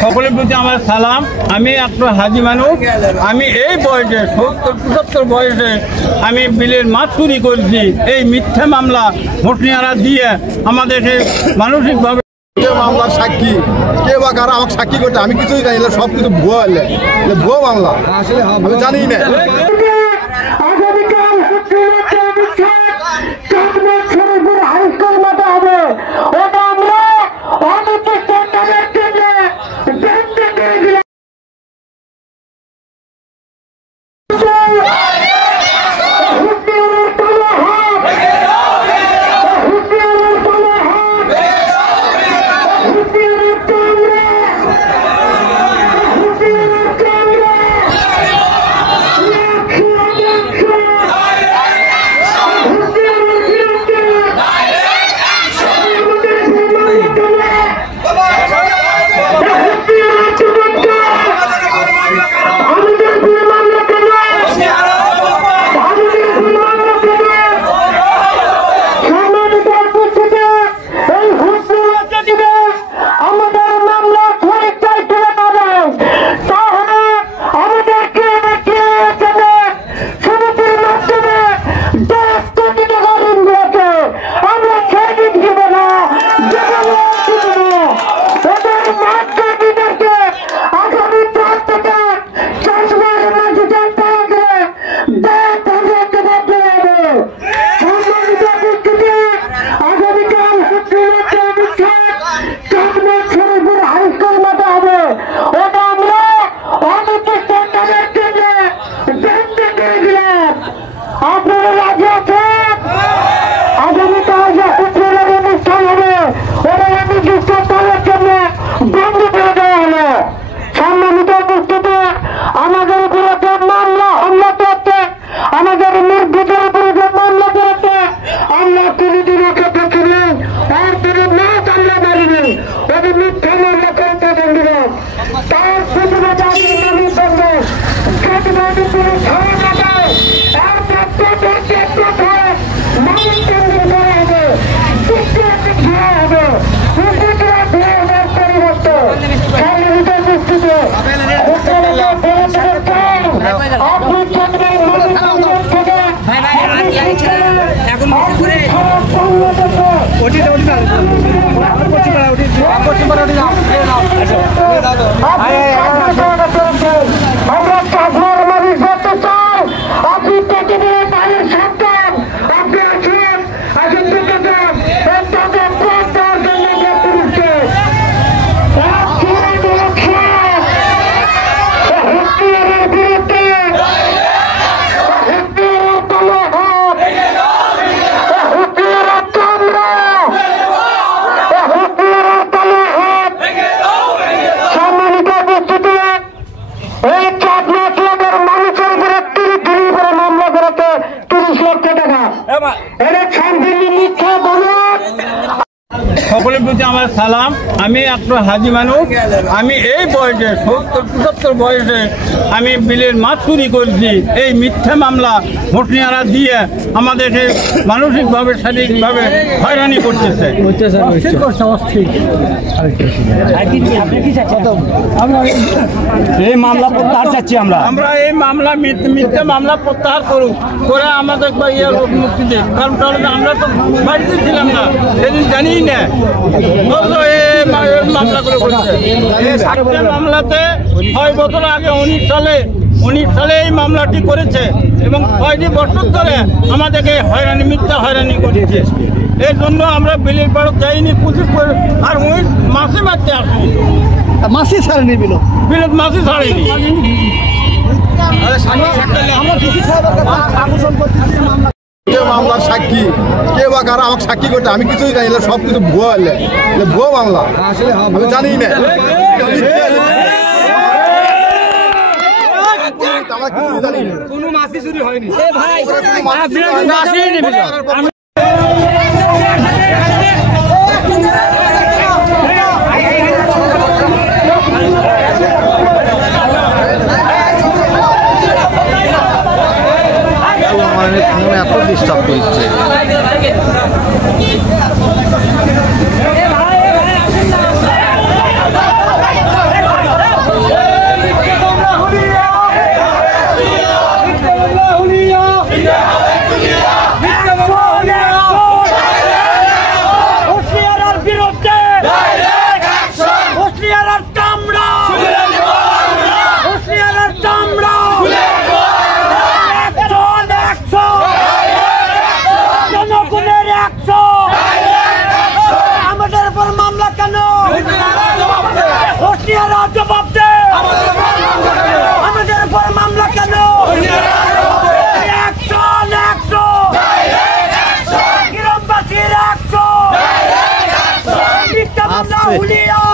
সকলের প্রতি আমার সালাম। আমি একটা হাজি মানুষ। আমি এই বয়সে 70-75 বয়সে আমি বিলের মাছ চুরি করেছি। এই মিথ্যা মামলা হোসনিয়ারা দিয়ে আমাদেরকে মানসিকভাবে মামলার সাক্ষী কে বা কারা আমাকে সাক্ষী করতে আমি কিছুই জানি না, সব কিছু ভুয়া ভুয়া মামলা, আমি জানি না। সকলের প্রতি আমার সালাম। আমি একটা হাজি মানুষ। আমি এই বয়সে 70-75 বয়সে আমি বিলের মাছ চুরি করেছি। এই মিথ্যা মামলা হোসনিয়ারা দিয়ে আমাদেরকে মানসিকভাবে শারীরিকভাবে হয়রানি করতেছে। এই মামলা প্রত্যাহার চাচ্ছি আমরা এই মামলা মিথ্যা মামলা প্রত্যাহার করে আমাদের মুক্তি দেয়। কারণ তাহলে আমরা তো বাড়িতে ছিলাম না, সেদিন জানি না মামলা করে বলছে। মামলাতে 6 বছর আগে 19 সালে এই মামলাটি করেছে এবং 6টি বছর ধরে আমাদেরকে মিথ্যা হয়রানি করেছে। এর জন্য আমরা বিলের পাড়ে যাইনি, পুষি আর ওই মাসে মারতে আসিনি, মাসি ছাড়েনি বিলের মাসে ছাড়েনি। মামলার সাক্ষী কে বা কারা আমাকে সাক্ষী করতে আমি কিছুই জানি না, সব কিছু ভুয়া ভুয়া মামলা, আমি জানি না। কোনো মাসি চুরি হয়নি। হয়রানি ফোন এত ডিস্টার্ব করছে। জবাব দে, আমাদের উপর মামলা কেন? গ্রামবাসীর 100 মিথ্যা মামলা হুলিয়া